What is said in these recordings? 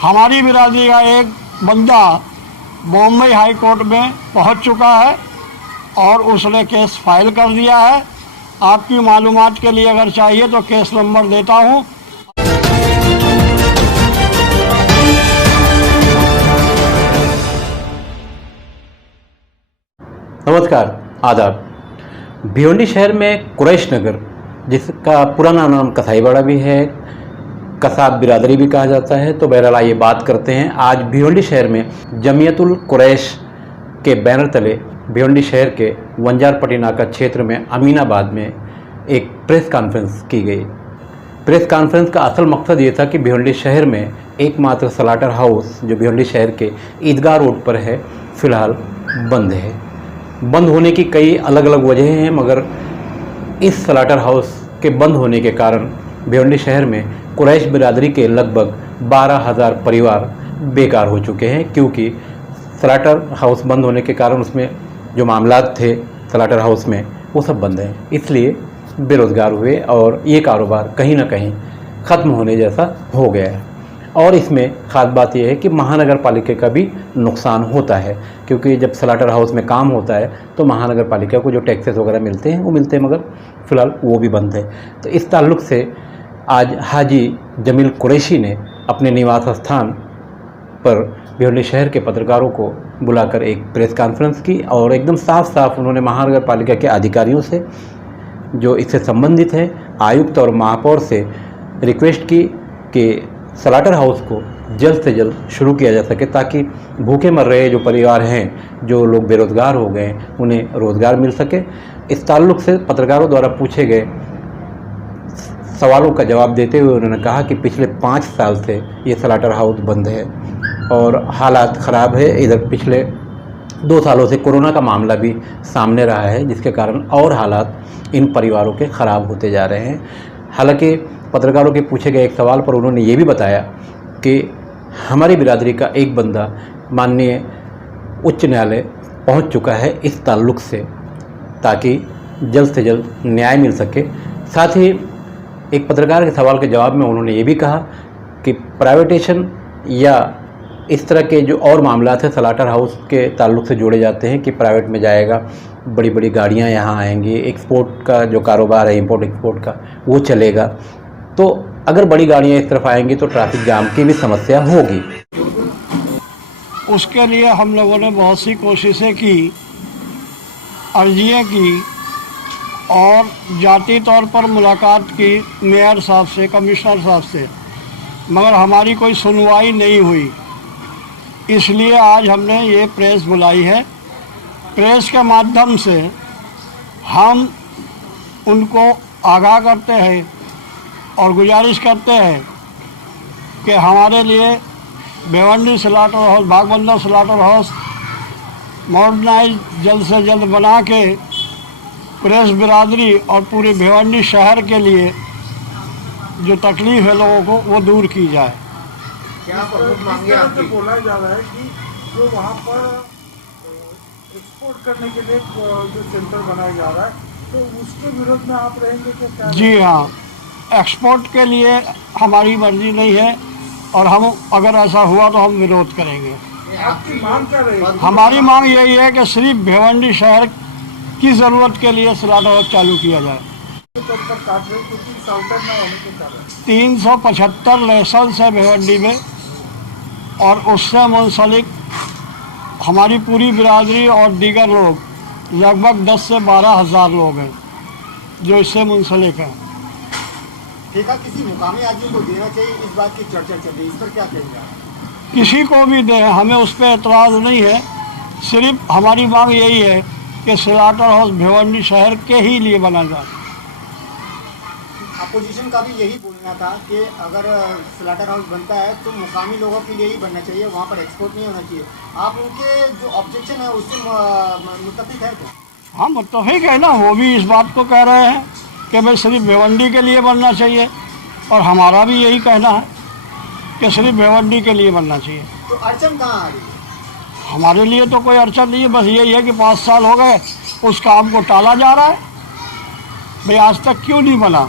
हमारी बिरादरी का एक बंदा बॉम्बे हाई कोर्ट में पहुंच चुका है और उसने केस फाइल कर दिया है। आपकी मालूमात के लिए अगर चाहिए तो केस नंबर देता हूं। नमस्कार, आदाब। भिवंडी शहर में कुरैश नगर, जिसका पुराना नाम कसाईवाड़ा भी है, कसाब बिरादरी भी कहा जाता है। तो बहरहाल आइए बात करते हैं। आज भिवंडी शहर में जमियतुल कुरैश के बैनर तले भिवंडी शहर के वंजारपट्टी नाका क्षेत्र में अमीनाबाद में एक प्रेस कॉन्फ्रेंस की गई। प्रेस कॉन्फ्रेंस का असल मकसद ये था कि भिवंडी शहर में एकमात्र स्लाटर हाउस जो भिवंडी शहर के ईदगाह रोड पर है, फ़िलहाल बंद है। बंद होने की कई अलग अलग वजहें हैं, मगर इस स्लाटर हाउस के बंद होने के कारण भिवंडी शहर में कुरैश बिरादरी के लगभग 12,000 परिवार बेकार हो चुके हैं, क्योंकि स्लाटर हाउस बंद होने के कारण उसमें जो मामलात थे स्लाटर हाउस में वो सब बंद हैं, इसलिए बेरोज़गार हुए और ये कारोबार कहीं ना कहीं ख़त्म होने जैसा हो गया है। और इसमें ख़ास बात यह है कि महानगर पालिका का भी नुकसान होता है, क्योंकि जब स्लाटर हाउस में काम होता है तो महानगर पालिका को जो टैक्सेस वगैरह मिलते हैं वो मिलते हैं, मगर फ़िलहाल वो भी बंद है। तो इस ताल्लुक़ से आज हाजी जमील कुरैशी ने अपने निवास स्थान पर भिवंडी शहर के पत्रकारों को बुलाकर एक प्रेस कॉन्फ्रेंस की और एकदम साफ साफ उन्होंने महानगर पालिका के अधिकारियों से जो इससे संबंधित हैं, आयुक्त और महापौर से रिक्वेस्ट की कि स्लाटर हाउस को जल्द से जल्द शुरू किया जा सके, ताकि भूखे मर रहे जो परिवार हैं, जो लोग बेरोज़गार हो गए, उन्हें रोज़गार मिल सके। इस ताल्लुक़ से पत्रकारों द्वारा पूछे गए सवालों का जवाब देते हुए उन्होंने कहा कि पिछले 5 साल से ये स्लाटर हाउस बंद है और हालात ख़राब है। इधर पिछले 2 सालों से कोरोना का मामला भी सामने रहा है, जिसके कारण और हालात इन परिवारों के ख़राब होते जा रहे हैं। हालांकि पत्रकारों के पूछे गए एक सवाल पर उन्होंने ये भी बताया कि हमारी बिरादरी का एक बंदा माननीय उच्च न्यायालय पहुंच चुका है इस ताल्लुक़ से, ताकि जल्द से जल्द न्याय मिल सके। साथ ही एक पत्रकार के सवाल के जवाब में उन्होंने ये भी कहा कि प्राइवेटेशन या इस तरह के जो और मामला थे स्लाटर हाउस के ताल्लुक़ से जोड़े जाते हैं कि प्राइवेट में जाएगा, बड़ी बड़ी गाड़ियां यहाँ आएंगी, एक्सपोर्ट का जो कारोबार है इंपोर्ट एक्सपोर्ट का वो चलेगा। तो अगर बड़ी गाड़ियां इस तरफ आएंगी तो ट्रैफिक जाम की भी समस्या होगी। उसके लिए हम लोगों ने बहुत सी कोशिशें की, अर्जियाँ की और जाती तौर पर मुलाकात की मेयर साहब से, कमिश्नर साहब से, मगर हमारी कोई सुनवाई नहीं हुई। इसलिए आज हमने ये प्रेस बुलाई है। प्रेस के माध्यम से हम उनको आगाह करते हैं और गुजारिश करते हैं कि हमारे लिए Bhiwandi slaughter house, Bhagbandar slaughter house modernize जल्द से जल्द बना के प्रेस बिरादरी और पूरी भिवंडी शहर के लिए जो तकलीफ़ है लोगों को वो दूर की जाए। क्या प्रमुख मांगे आपकी? बोला जा रहा है कि जो वहाँ पर एक्सपोर्ट करने के लिए जो सेंटर बनाया जा रहा है, तो उसके विरोध में आप रहेंगे क्या? जी हाँ, एक्सपोर्ट के लिए हमारी मर्जी नहीं है और हम अगर ऐसा हुआ तो हम विरोध करेंगे। आपकी मांग क्या रहेगी? हमारी मांग यही है कि सिर्फ भिवंडी शहर की ज़रूरत के लिए स्लाटर हाउस चालू किया जाए। 375 लाइसेंस है भिवंडी में और उससे मुंसलिक हमारी पूरी बिरादरी और दीगर लोग लगभग 10 से 12 हज़ार लोग हैं जो इससे मुंसलिक हैं। ठेका किसी मुकामी आदमी को देना चाहिए, इस बात की चर्चा चल रही है, इस पर क्या कहेंगे आप? किसी को भी दे, हमें उस पर एतराज़ नहीं है। सिर्फ हमारी मांग यही है कि स्लाटर हाउस भिवंडी शहर के ही लिए बना जाए। अपोजिशन का भी यही बोलना था कि अगर स्लाटर हाउस बनता है तो मुकामी लोगों के लिए ही बनना चाहिए, वहाँ पर एक्सपोर्ट नहीं होना चाहिए। आप उनके जो ऑब्जेक्शन है उससे मुत्तफिक है क्या? हाँ, मुत्तफिक है ना, वो भी इस बात को कह रहे हैं कि भाई सिर्फ भिवंडी के लिए बनना चाहिए और हमारा भी यही कहना है कि सिर्फ भिवंडी के लिए बनना चाहिए। तो अड़चन कहाँ आ रही है? हमारे लिए तो कोई अड़चन नहीं है, बस यही है कि 5 साल हो गए उस काम को टाला जा रहा है। भाई आज तक क्यों नहीं बना?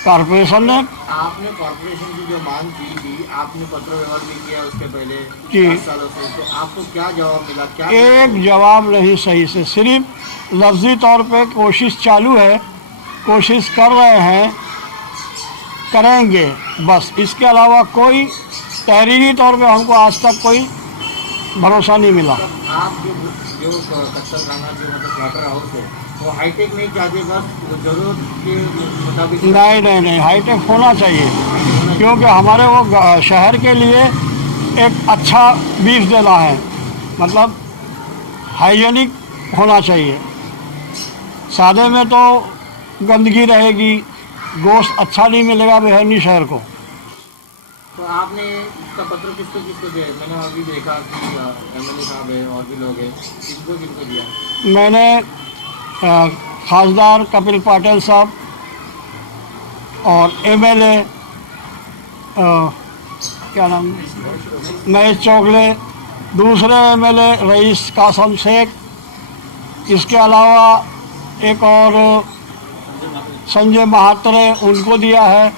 कॉरपोरेशन ने आपने कॉर्पोरेशन की जो मांग की थी, आपने पत्र व्यवहार भी किया उसके पहले जी। 7 सालों से, तो आपको क्या जवाब मिला? क्या एक जवाब नहीं सही से, सिर्फ लफ्ज़ी तौर पे कोशिश चालू है, कोशिश कर रहे हैं, करेंगे, बस। इसके अलावा कोई तहरीरी तौर पे हमको आज तक कोई भरोसा नहीं मिला। आप जो कत्तल खाना जो मतलब स्लॉटर हाउस है वो हाईटेक नहीं चाहते, बस जरूरत के मुताबिक? नहीं, हाईटेक होना चाहिए, क्योंकि हमारे वो शहर के लिए एक अच्छा बीफ देना है, मतलब हाइजेनिक होना चाहिए। सादे में तो गंदगी रहेगी, गोश्त अच्छा नहीं मिलेगा भिवंडी शहर को। तो आपने इसका पत्र किसको दिया? मैंने अभी देखा कि एमएलए साहब है और भी लोग हैं, किनको दिया? मैंने खासदार कपिल पाटिल साहब और एमएलए क्या नाम, महेश चौगले, दूसरे एमएलए रईस कासम शेख, इसके अलावा एक और संजय महात्रे, उनको दिया है।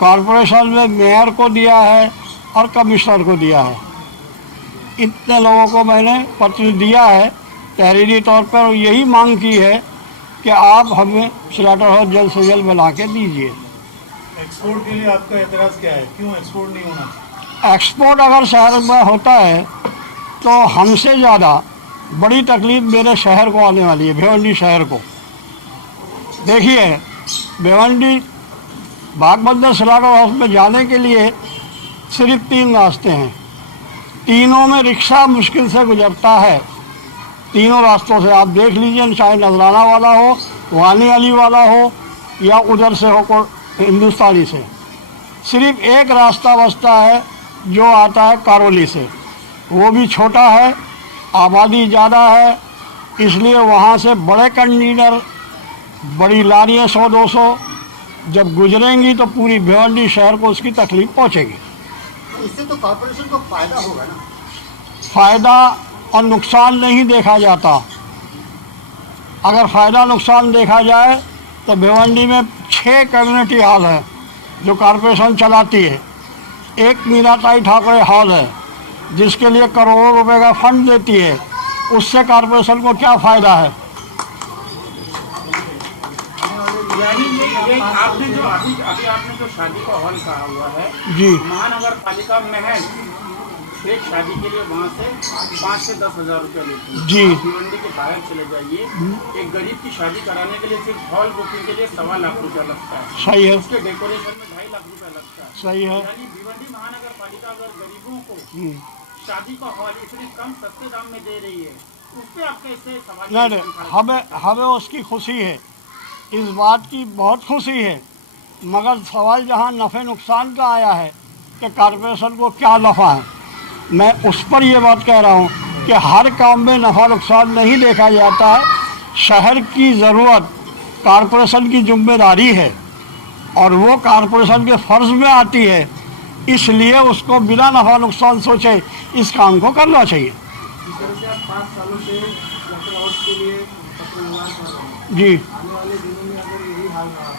कॉरपोरेशन में मेयर को दिया है और कमिश्नर को दिया है। इतने लोगों को मैंने पत्र दिया है तहरीरी तौर पर, यही मांग की है कि आप हमें स्लॉटर हाउस जल्द से जल्द बना के दीजिए। एक्सपोर्ट के लिए आपका एतराज़ क्या है? क्यों एक्सपोर्ट नहीं होना? एक्सपोर्ट अगर शहर में होता है तो हमसे ज़्यादा बड़ी तकलीफ मेरे शहर को आने वाली है, भिवंडी शहर को। देखिए, भिवंडी बागबंदर स्लॉटर हाउस में जाने के लिए सिर्फ 3 रास्ते हैं, तीनों में रिक्शा मुश्किल से गुजरता है। तीनों रास्तों से आप देख लीजिए, चाहे नजराना वाला हो, वानी अली वाला हो, या उधर से हो हिंदुस्तानी से। सिर्फ एक रास्ता बचता है जो आता है करौली से, वो भी छोटा है, आबादी ज़्यादा है, इसलिए वहाँ से बड़े कंटेनर, बड़ी लारियाँ 100-200 जब गुजरेंगी तो पूरी भिवंडी शहर को उसकी तकलीफ पहुँचेगी। तो इससे तो कॉर्पोरेशन को फ़ायदा होगा ना? फ़ायदा और नुकसान नहीं देखा जाता। अगर फ़ायदा नुकसान देखा जाए तो भिवंडी में 6 कम्युनिटी हॉल है जो कॉरपोरेशन चलाती है। एक मीराताई ठाकरे हॉल है जिसके लिए करोड़ों रुपए का फंड देती है, उससे कॉरपोरेशन को क्या फ़ायदा है? यानी ये आपने जो अभी आपने जो शादी का हॉल कहा हुआ है जी, महानगर पालिका महज एक शादी के लिए वहाँ से 5 से 10 हज़ार रुपया लेती है। जी। आप भिवंडी के बाहर चले जाइए, एक गरीब की शादी कराने के लिए सिर्फ हॉल बुकिंग के लिए 1.25 लाख रुपया लगता है। सही है, उसके डेकोरेशन में 2.5 लाख रुपया लगता है। सही है। यानी भिवंडी महानगर पालिका अगर गरीबों को शादी का हॉल इतने कम सस्ते दाम में दे रही है, उस पर आप कैसे सवाल? नहीं, हमें उसकी खुशी है, इस बात की बहुत खुशी है, मगर सवाल जहाँ नफ़े नुकसान का आया है कि कॉरपोरेशन को क्या नफ़ा है, मैं उस पर ये बात कह रहा हूँ कि हर काम में नफ़ा नुकसान नहीं देखा जाता है। शहर की ज़रूरत कॉरपोरेशन की जिम्मेदारी है और वो कॉरपोरेशन के फ़र्ज़ में आती है, इसलिए उसको बिना नफ़ा नुकसान सोचे इस काम को करना चाहिए। इस तरह से आप 5 सालों से स्लॉटर हाउस के लिए पत्र व्यवहार कर रहे हैं। जी, आने वाले दिनों में अगर यही हाल रहा,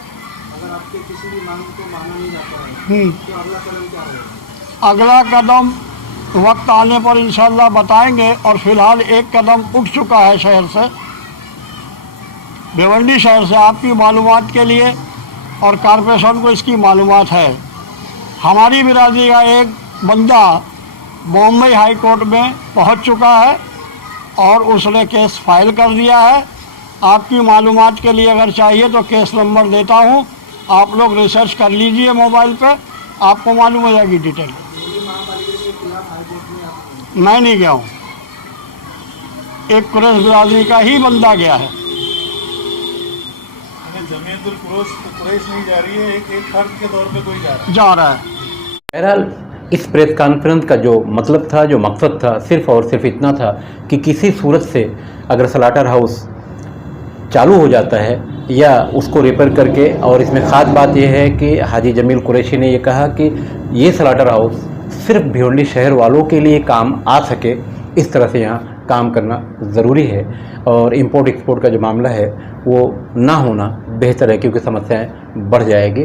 अगर आपके किसी भी मांग को माना नहीं जाता है, तो अगला कदम क्या रहेगा? अगला कदम वक्त आने पर इंशाल्लाह बताएंगे, और फिलहाल एक कदम उठ चुका है शहर से, भिवंडी शहर से, आपकी मालूमात के लिए, और कॉरपोरेशन को इसकी मालूमात है। हमारी बिरादरी का एक बंदा बॉम्बे हाई कोर्ट में पहुंच चुका है और उसने केस फाइल कर दिया है। आपकी मालूमात के लिए अगर चाहिए तो केस नंबर देता हूं, आप लोग रिसर्च कर लीजिए मोबाइल पे, आपको मालूम हो जाएगी डिटेल। मैं नहीं गया हूँ, एक कुरैश बिरादरी का ही बंदा गया है। जमीयतुल कुरैश नहीं जा रही है, एक फर्द के तौर पे कोई जा रहा है। बहरहाल इस प्रेस कॉन्फ्रेंस का जो मतलब था, जो मकसद था, सिर्फ़ और सिर्फ इतना था कि किसी सूरत से अगर स्लॉटर हाउस चालू हो जाता है या उसको रिपेयर करके, और इसमें ख़ास बात यह है कि हाजी जमील कुरैशी ने यह कहा कि ये स्लॉटर हाउस सिर्फ भिवंडी शहर वालों के लिए काम आ सके, इस तरह से यहाँ काम करना ज़रूरी है और इंपोर्ट एक्सपोर्ट का जो मामला है वो ना होना बेहतर है, क्योंकि समस्याएं बढ़ जाएगी।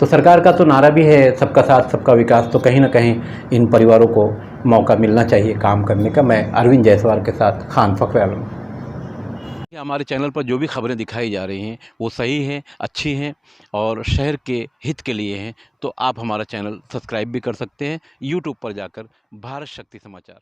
तो सरकार का तो नारा भी है सबका साथ सबका विकास, तो कहीं ना कहीं इन परिवारों को मौका मिलना चाहिए काम करने का। मैं अरविंद जायसवाल के साथ खान फखर आलम। हमारे चैनल पर जो भी खबरें दिखाई जा रही हैं वो सही हैं, अच्छी हैं और शहर के हित के लिए हैं, तो आप हमारा चैनल सब्सक्राइब भी कर सकते हैं यूट्यूब पर जाकर भारत शक्ति समाचार।